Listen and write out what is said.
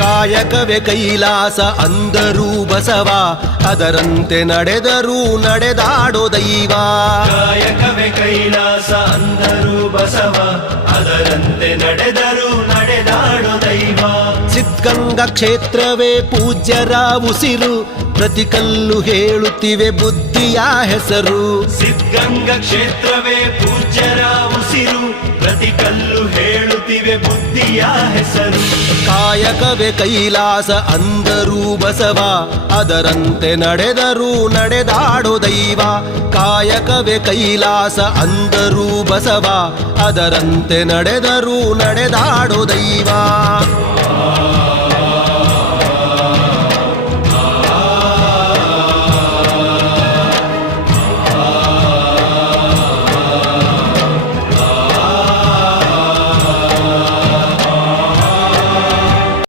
ಕಾಯಕವೇ ಕೈಲಾಸ ಅಂದರೂ ಬಸವ, ಅದರಂತೆ ನಡೆದರೂ ನಡೆದಾಡೋ ದೈವ. ಕಾಯಕವೇ ಕೈಲಾಸ ಅಂದರೂ ಬಸವ, ಅದರಂತೆ ನಡೆದರೂ ನಡೆದಾಡೋ ದೈವ. ಸಿದ್ಧಗಂಗಾ ಕ್ಷೇತ್ರವೇ ಪೂಜ್ಯರ ಉಸಿರು, ಪ್ರತಿ ಕಲ್ಲು ಹೇಳುತ್ತಿವೆ ಬುದ್ಧಿಯ ಹೆಸರು. ಸಿದ್ಧಗಂಗಾ ಕ್ಷೇತ್ರವೇ ಪೂಜ್ಯರ ಉಸಿರು, ಪ್ರತಿ ಕಲ್ಲು ಹೇಳುತ್ತಿವೆ ಬುದ್ಧಿಯ ಹೆಸರು. ಕಾಯಕವೇ ಕೈಲಾಸ ಅಂದರೂ ಬಸವ, ಅದರಂತೆ ನಡೆದರೂ ನಡೆದಾಡೋ ದೈವ. ಕಾಯಕವೇ ಕೈಲಾಸ ಅಂದರೂ ಬಸವ, ಅದರಂತೆ ನಡೆದರೂ ನಡೆದಾಡೋ ದೈವ.